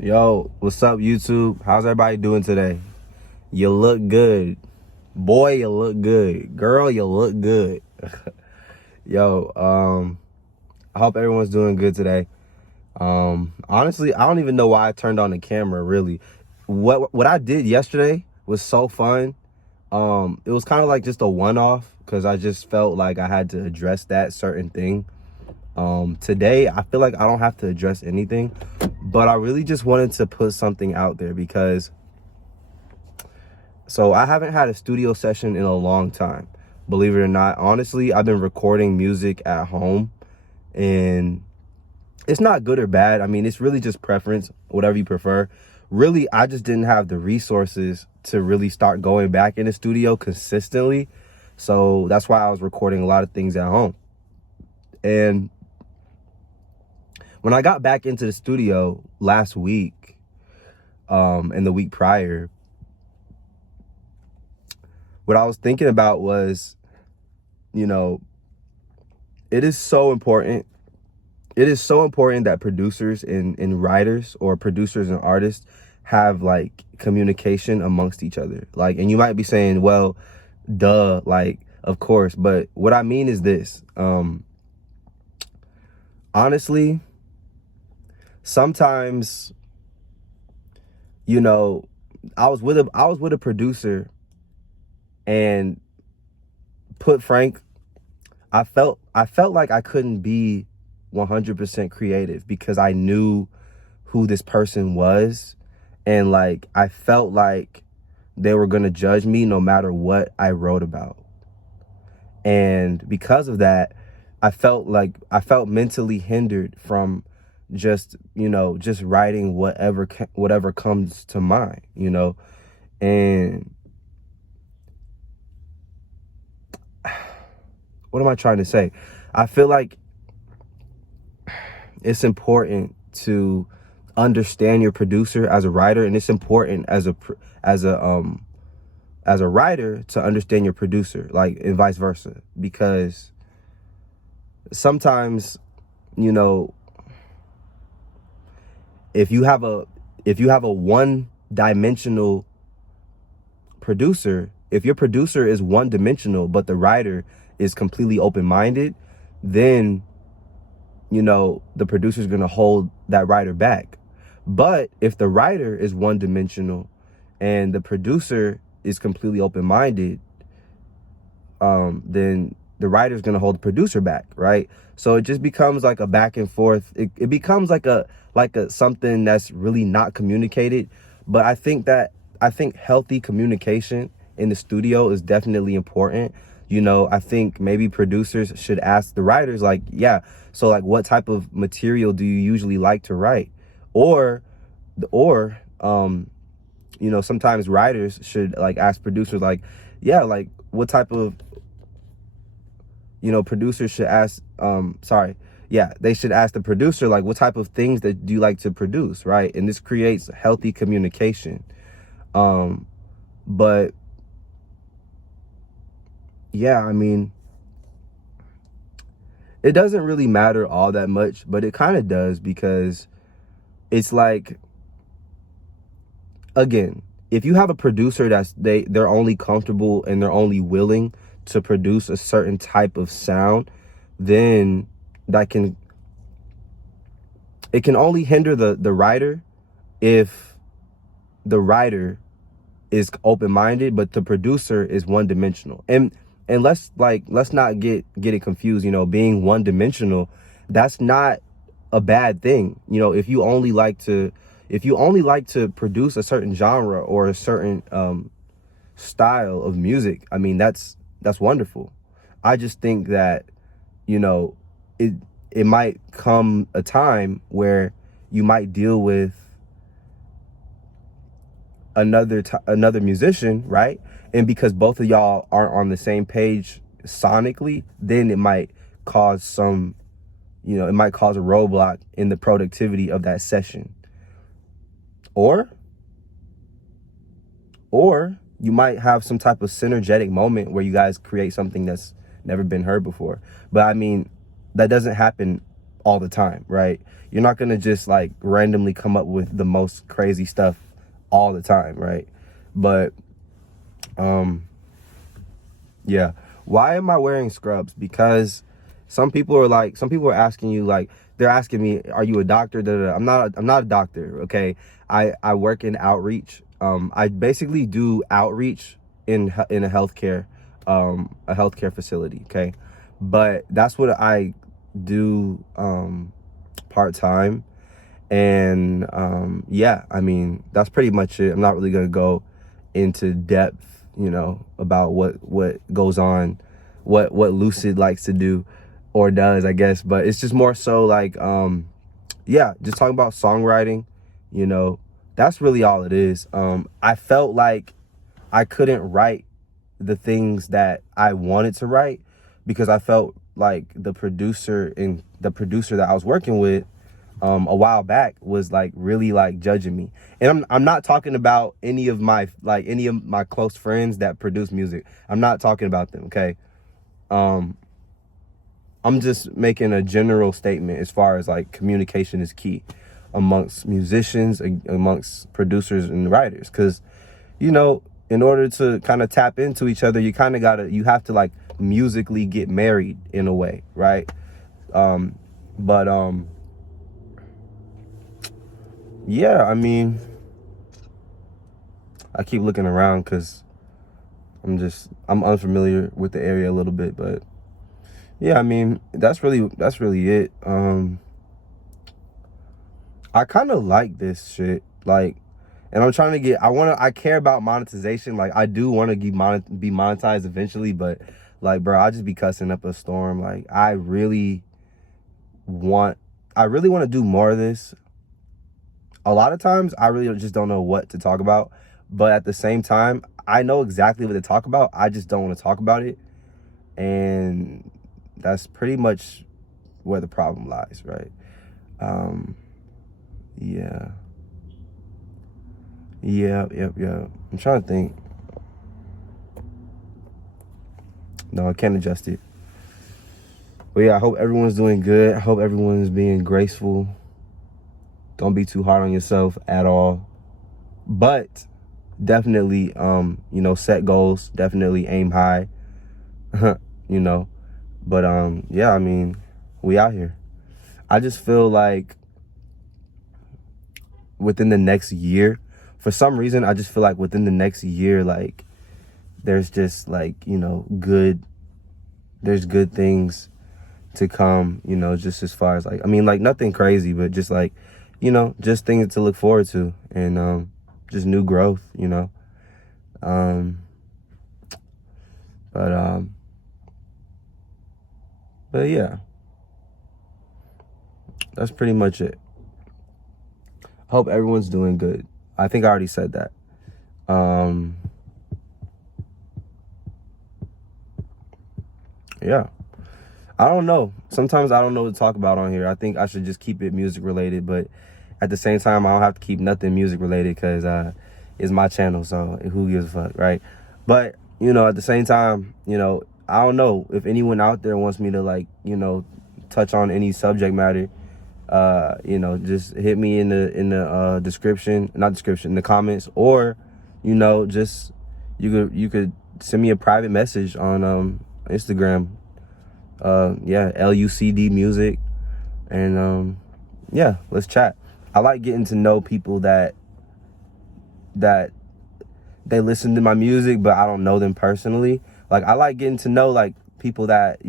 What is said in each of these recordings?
Yo, what's up, YouTube? How's everybody doing today? You look good. Boy, you look good. Girl, you look good. Yo, I hope everyone's doing good today. Honestly, I don't even know why I turned on the camera, really. What I did yesterday was so fun. It was kind of like just a one-off because I just felt like I had to address that certain thing. Today, I feel like I don't have to address anything, but I really just wanted to put something out there because I haven't had a studio session in a long time, believe it or not. Honestly, I've been recording music at home, and it's not good or bad. I mean, it's really just preference, whatever you prefer. Really, I just didn't have the resources to really start going back in the studio consistently. So that's why I was recording a lot of things at home. And when I got back into the studio last week, and the week prior, what I was thinking about was, you know, it is so important. It is so important that producers and writers, or producers and artists, have like communication amongst each other. Like, and you might be saying, well, duh, like, of course. But what I mean is this, honestly, sometimes, I was with a producer, and put frank, I felt like I couldn't be 100% creative because I knew who this person was, and like I felt like they were going to judge me no matter what I wrote about. And because of that, I felt mentally hindered from just writing whatever comes to mind, and what am I trying to say? I feel like it's important to understand your producer as a writer, and it's important as a writer to understand your producer, like, and vice versa, because sometimes, if you have a one-dimensional producer, if your producer is one-dimensional but the writer is completely open-minded, then the producer's going to hold that writer back. But if the writer is one-dimensional and the producer is completely open-minded, then the writer's going to hold the producer back, right? So it just becomes like a back and forth. It becomes like a something that's really not communicated. But I think healthy communication in the studio is definitely important. I think maybe producers should ask the writers, like, yeah, so like, what type of material do you usually like to write? Or sometimes writers should like ask producers, like, yeah, like, what type of, producers should ask, they should ask the producer, like, what type of things that do you like to produce, right? And this creates healthy communication. But yeah, I mean, it doesn't really matter all that much, but it kind of does, because it's like, again, if you have a producer they're only comfortable and they're only willing to produce a certain type of sound, then it can only hinder the writer if the writer is open-minded but the producer is one-dimensional. And let's not get it confused. Being one-dimensional, that's not a bad thing. If you only like to produce a certain genre or a certain style of music, I mean, that's wonderful. I just think that it might come a time where you might deal with another musician, right? And because both of y'all aren't on the same page sonically, then it might cause a roadblock in the productivity of that session. Or you might have some type of synergetic moment where you guys create something that's never been heard before. But I mean, that doesn't happen all the time, right? You're not gonna just like randomly come up with the most crazy stuff all the time, right? But yeah. Why am I wearing scrubs? Because some people are asking you, like, they're asking me, are you a doctor? Da, da, da. I'm not a doctor, okay? I work in outreach. I basically do outreach in a healthcare facility, okay? But that's what I do part-time. And yeah, I mean, that's pretty much it. I'm not really gonna go into depth, about what goes on, what Lucid likes to do or does, I guess. But it's just more so like, yeah, just talking about songwriting, that's really all it is. I felt like I couldn't write the things that I wanted to write because I felt like the producer that I was working with a while back was like really like judging me. And I'm not talking about any of my close friends that produce music. I'm not talking about them, okay? I'm just making a general statement as far as like communication is key amongst musicians, amongst producers and writers, because in order to kind of tap into each other, you have to like musically get married in a way, right? But yeah, I mean, I keep looking around because I'm unfamiliar with the area a little bit, but yeah, I mean, that's really it. I kind of like this shit, like, and I'm trying to I care about monetization. Like, I do want to be monetized eventually, but like, bro, I just be cussing up a storm. Like, I really want to do more of this. A lot of times I really just don't know what to talk about, but at the same time, I know exactly what to talk about. I just don't want to talk about it. And that's pretty much where the problem lies, right? Yeah. Yeah. I'm trying to think. No, I can't adjust it. But yeah, I hope everyone's doing good. I hope everyone's being graceful. Don't be too hard on yourself at all. But definitely, set goals. Definitely aim high. But yeah, I mean, we out here. I just feel like within the next year, for some reason, I just feel like within the next year, like, there's just like, there's good things to come, just as far as like, I mean, like, nothing crazy, but just like, just things to look forward to, and just new growth, but yeah, that's pretty much it. Hope everyone's doing good. I think I already said that. Yeah. I don't know. Sometimes I don't know what to talk about on here. I think I should just keep it music related, but at the same time, I don't have to keep nothing music related because it's my channel, so who gives a fuck, right? But, at the same time, I don't know if anyone out there wants me to, like, touch on any subject matter. Just hit me in the description, not description, in the comments, or, just you could send me a private message on Instagram. Yeah, LUCD music, and yeah, let's chat. I like getting to know people that they listen to my music, but I don't know them personally. Like, I like getting to know like people that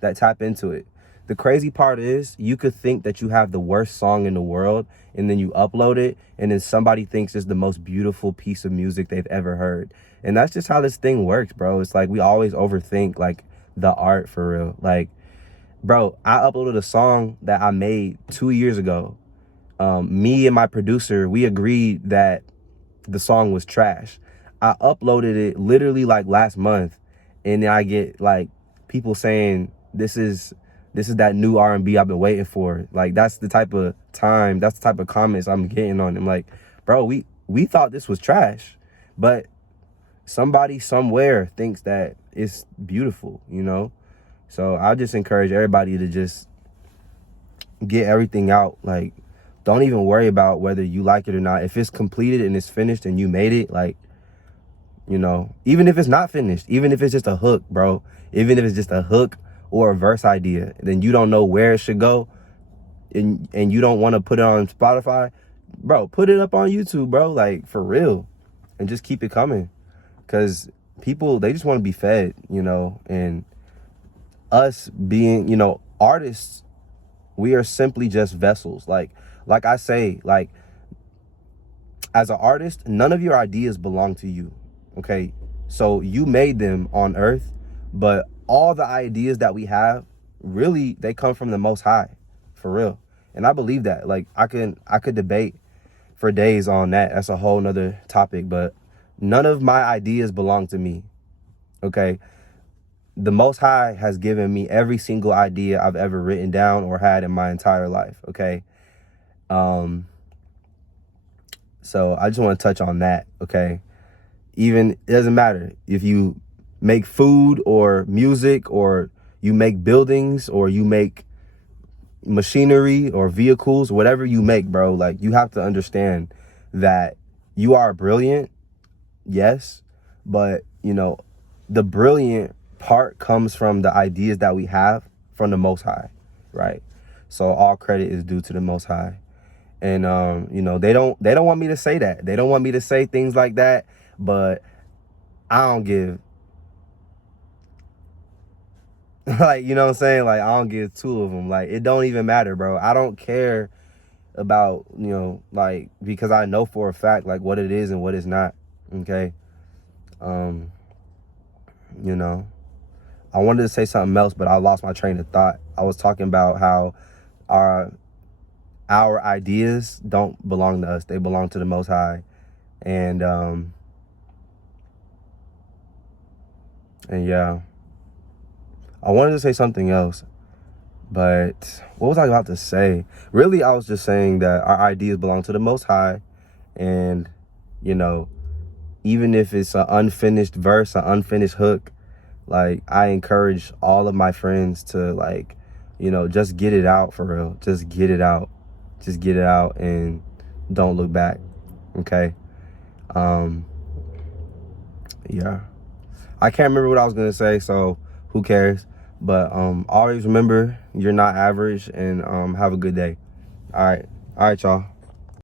that tap into it. The crazy part is, you could think that you have the worst song in the world, and then you upload it, and then somebody thinks it's the most beautiful piece of music they've ever heard. And that's just how this thing works, bro. It's like we always overthink like the art, for real. Like, bro, I uploaded a song that I made 2 years ago. Me and my producer, we agreed that the song was trash. I uploaded it literally like last month, and then I get like people saying this is that new R&B I've been waiting for. Like, that's the type of comments I'm getting on them. Like, bro, we thought this was trash, but somebody somewhere thinks that it's beautiful, So I just encourage everybody to just get everything out. Like, don't even worry about whether you like it or not. If it's completed and it's finished and you made it, like, you know, even if it's not finished, even if it's just a hook, bro, even if it's just a hook or a verse idea, then you don't know where it should go, and you don't want to put it on Spotify, bro, put it up on YouTube, bro, like, for real, and just keep it coming, because people, they just want to be fed, you know. And us being, you know, artists, we are simply just vessels. Like I say, like, as an artist, none of your ideas belong to you. Okay, so you made them on earth, but all the ideas that we have, really, they come from the Most High, for real. And I believe that. Like, I could debate for days on that. That's a whole nother topic, but none of my ideas belong to me. Okay, the Most High has given me every single idea I've ever written down or had in my entire life. Okay, so I just want to touch on that. Okay, even, it doesn't matter if you make food or music, or you make buildings, or you make machinery or vehicles, whatever you make, bro, like, you have to understand that you are brilliant, yes, but, you know, the brilliant part comes from the ideas that we have from the Most High, right? So all credit is due to the Most High. And you know, they don't want me to say that. They don't want me to say things like that, but I don't give like, you know what I'm saying? Like, I don't give two of them. Like, it don't even matter, bro. I don't care about, you know, like, because I know for a fact, like, what it is and what it's not. Okay. You know, I wanted to say something else, but I lost my train of thought. I was talking about how our ideas don't belong to us. They belong to the Most High. And yeah, I wanted to say something else, but what was I about to say? Really, I was just saying that our ideas belong to the Most High. And, you know, even if it's an unfinished verse, an unfinished hook, like, I encourage all of my friends to, like, you know, just get it out, for real. Just get it out. Just get it out and don't look back. Okay. Yeah. I can't remember what I was gonna say, so who cares? But always remember, you're not average, and have a good day. All right, y'all.